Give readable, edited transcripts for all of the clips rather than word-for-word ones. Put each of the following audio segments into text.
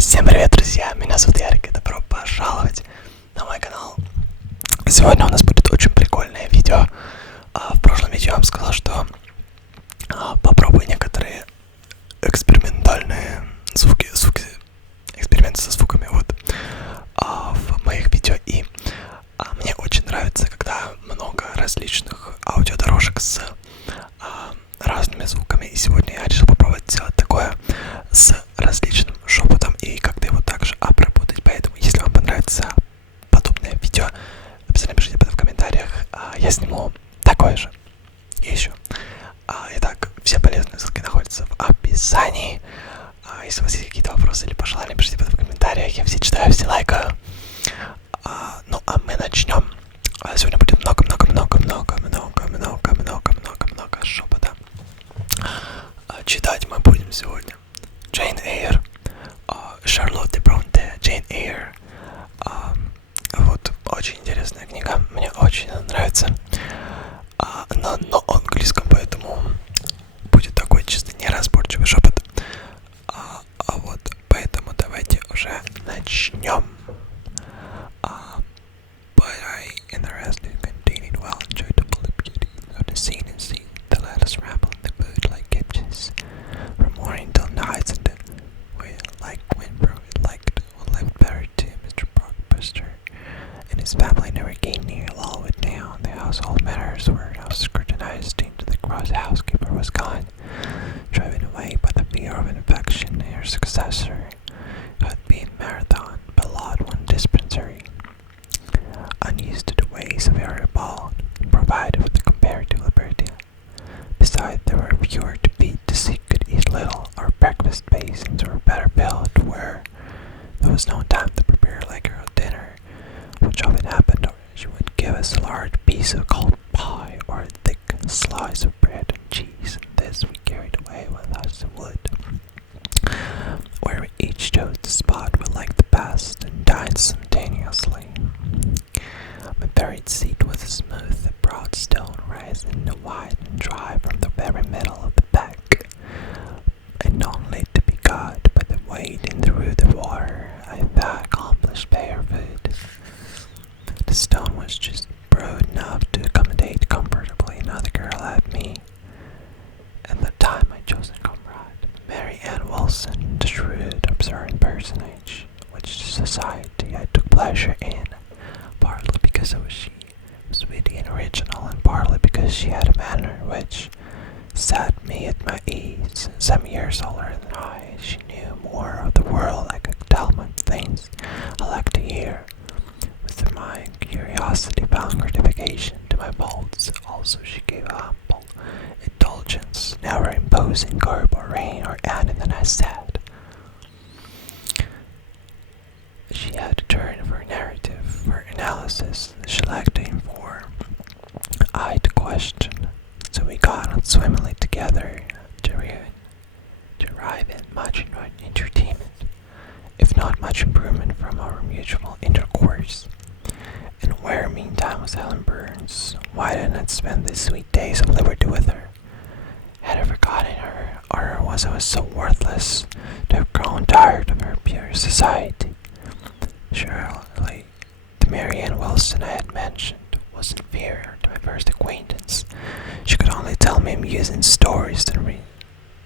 Всем привет, друзья! Меня зовут Ярик, и добро пожаловать на мой канал. Сегодня у нас будет очень прикольное видео. В прошлом видео я вам сказал, что попробую некоторые экспериментальные звуки, эксперименты со звуками в моих видео. И мне очень нравится, когда много различных аудиодорожек с разными звуками. И сегодня я решил попробовать сделать такое с различным шепотом и как-то его также обработать. Поэтому, если вам понравится подобное видео, обязательно пишите в комментариях. Я сниму такое же. И еще. Итак, все полезные ссылки находятся в описании. Если у вас есть какие-то вопросы или пожелания, пишите в комментариях. Я все читаю, все лайкаю. Ну а мы начнем. Сегодня будет много шепота. Читать мы будем сегодня Джейн Эйр, Шарлотты Бронте, Джейн Эйр. Вот, очень интересная книга, мне очень нравится. На английском, поэтому будет такой чисто неразборчивый шепот. Вот, поэтому давайте уже начнем. But I, in the rest, continued well, enjoyed the full beauty of the scene and sea. The let us ramble in the mood like gipsies, from morning till night, and we like Winbrook, liked or lived better to Mr. Blockbuster, and his family never came near law with now. The household matters were now scrutinized into the gross housekeeper was gone, driven away by the fear of infection. Her successor had been Marathon, but Lord one dispensary. Unused to the ways of Arabal, provided with comparative liberty. Besides, there were fewer to beat, the sick could eat little, our breakfast basins were better built, where there was no time to prepare like her dinner, which often happened, or she would give us a large piece of cold pie, or a thick slice of bread and cheese, and this we carried away with us and wood, where we each chose the spot we liked the best, and dined simultaneously. My buried seat was smooth, a broad stone rising wide and dry from the very middle of the back, and only to be got by the wading through the water I thought accomplished barefoot. The stone was just broad enough to accommodate comfortably another girl at me. At the time my chosen comrade, Mary Ann Wilson, the shrewd, observant personage, which society I took pleasure in, partly because she was witty and original, and partly because she had a manner which set me at my ease. 7 years older than I, she knew more of the world. I could tell my things I liked to hear. With my curiosity found gratification to my faults. Also, she gave ample indulgence, never imposing curb or rein or anything I said. She had to turn for narrative, for analysis. She liked to inform, I to question. So we got on swimmingly together, deriving much entertainment, if not much improvement from our mutual intercourse. And where meantime was Helen Burns? Why didn't I spend these sweet days of liberty with her? Had I forgotten her, or was I so worthless to have grown tired of her pure society? Surely, the Mary Ann Wilson I had mentioned was inferior to my first acquaintance. She could only tell me amusing stories and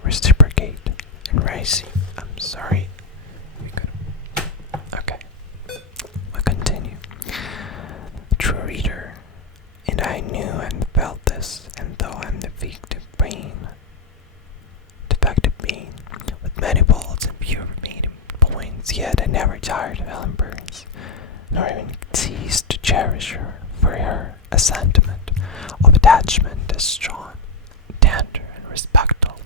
reciprocate and racy. I'm sorry. Okay. We'll continue. True reader, and I knew and felt this, and though I'm defective being, with many faults and pure meaning points, yet I never tired of Helen Burns, nor even ceased to cherish her, for her a sentiment of attachment as strong, tender, and respectful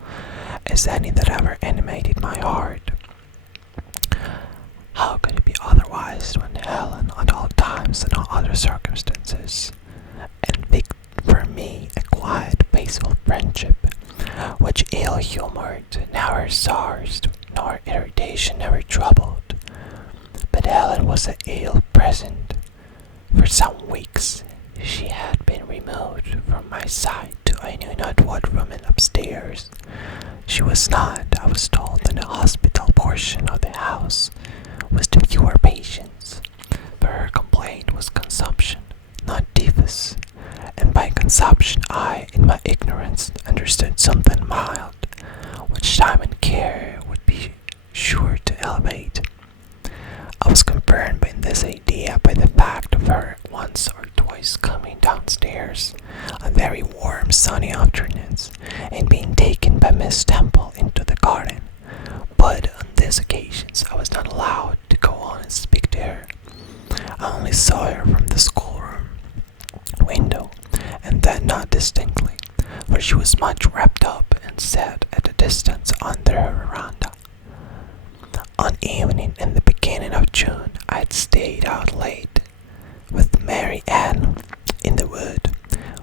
as any that ever animated my heart. How could it be otherwise when Helen, at all times and all other circumstances, envied for me a quiet, peaceful friendship, which ill-humored, never sourced, nor irritation never troubled. But Helen was ill present. For some weeks she had been removed from my sight to I knew not what room upstairs. She was not, I was told, in the hospital portion of the house, fewer patients, for her complaint was consumption, not typhus, and by consumption I, in my ignorance, understood something mild, which time and care would be sure to elevate. I was confirmed in this idea by the fact of her once or twice coming downstairs on very warm sunny afternoons and being taken by Miss Temple into the garden. But on these occasions I was not allowed to go on and speak to her. I only saw her from the schoolroom window, and then not distinctly, for she was much wrapped up and sat at a distance under her veranda. One evening in the beginning of June, I had stayed out late with Mary Ann in the wood.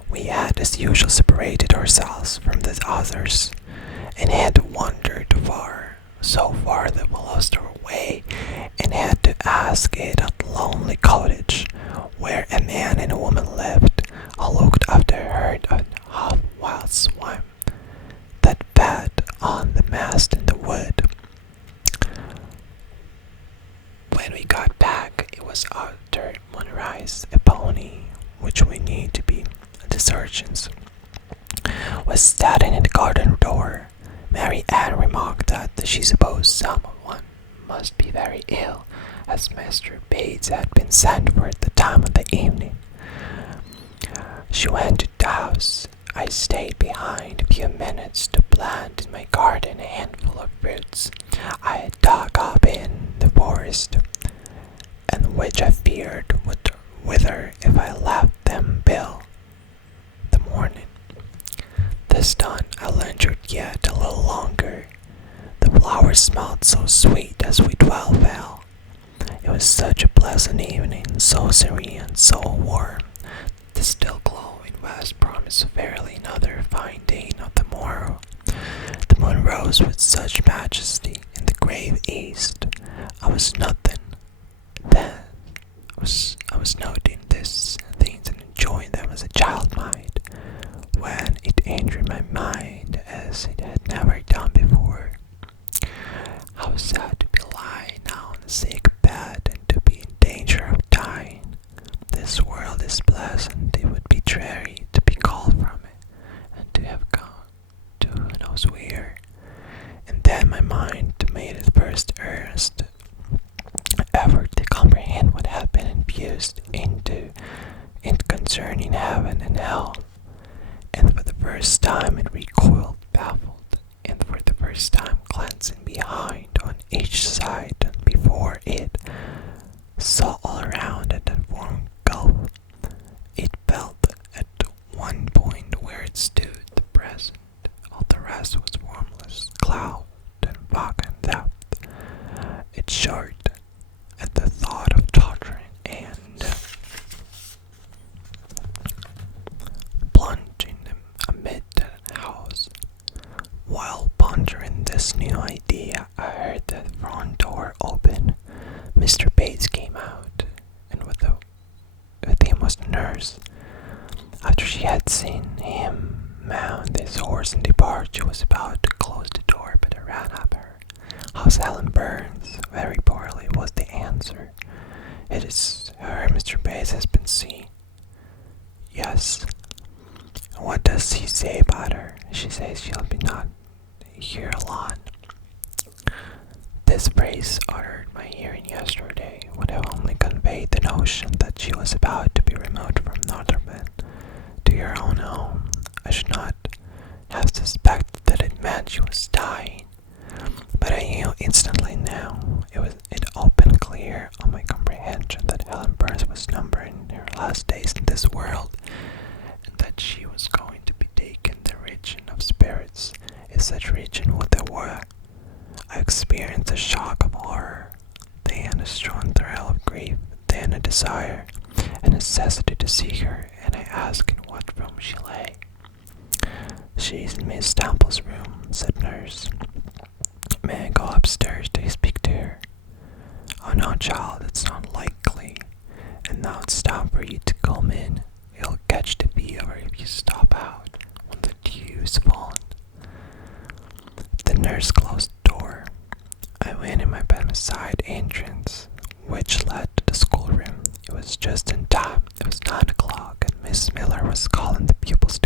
We had, as usual, separated ourselves from the others, and had wandered far, so far that we lost our way, and had to ask it at the lonely cottage, where a man and a woman lived, who looked after a herd of half-wild swine that fed on the mast in the wood. When we got back, it was after moonrise. A pony, which we knew to be the surgeon's, was standing at the garden door. Mary Ann remarked that she supposed someone must be very ill, as Mr. Bates had been sent for at the time of the evening. She went to the house. I stayed behind a few minutes to plant in my garden a handful of fruits I had dug up in the forest, and which I feared would wither if I left them till the morning. This done, I lingered yet a little longer. The flowers smelled so sweet as we fell. It was such a pleasant evening, so serene, so warm. The still glow in west promised fairly another fine day of the morrow. The moon rose with such majesty in the grave east. I was nothing then. I was noting these things and enjoying them as a child might, when it entered my mind as it had never done before. How sad to be lying now on a sick bed and to be in danger of dying. This world is pleasant, it would be dreary to be called from it, and to have gone to who knows where. And then my mind made its first earnest effort to comprehend what had been infused into it concerning heaven and hell, and for the first time it recoiled baffled, and for the first time glancing behind on each side and before it, saw all around it that warm gulf. It felt at one point where it stood the present, all the rest was formless cloud and fog and depth. It shuddered at the thought of tottering and plunging amid the house. While pondering this new idea, I heard the front door open. Mr. Bates came out, and with him was the nurse. After she had seen him mount his horse and depart, she was about to close the door, but I ran up her. "How's Helen Burns?" "Very poorly," was the answer. "It is her Mr. Bates has been seen." "Yes." "What does he say about her?" "She says she'll be not here long." This phrase, uttered my hearing yesterday, would have only conveyed the notion that she was about to be removed from Northumberland to your own home. I should not have suspected that it meant she was dying, but I knew instantly now. It opened clear on my comprehension that Helen Burns was numbering her last days in this world, and that she was going to be taken the region of spirits, if such region what there were. I experienced a shock of horror, then a strong thrill of grief, then a desire, a necessity to see her, and I asked in what room she lay. "She's in Miss Temple's room," said nurse. "May I go upstairs to speak to her?" "Oh no, child, it's not likely. And now it's time for you to come in. You'll catch the fever if you stop out when the dew's fallen." The nurse closed the door. I went in by my side entrance, was calling the pupils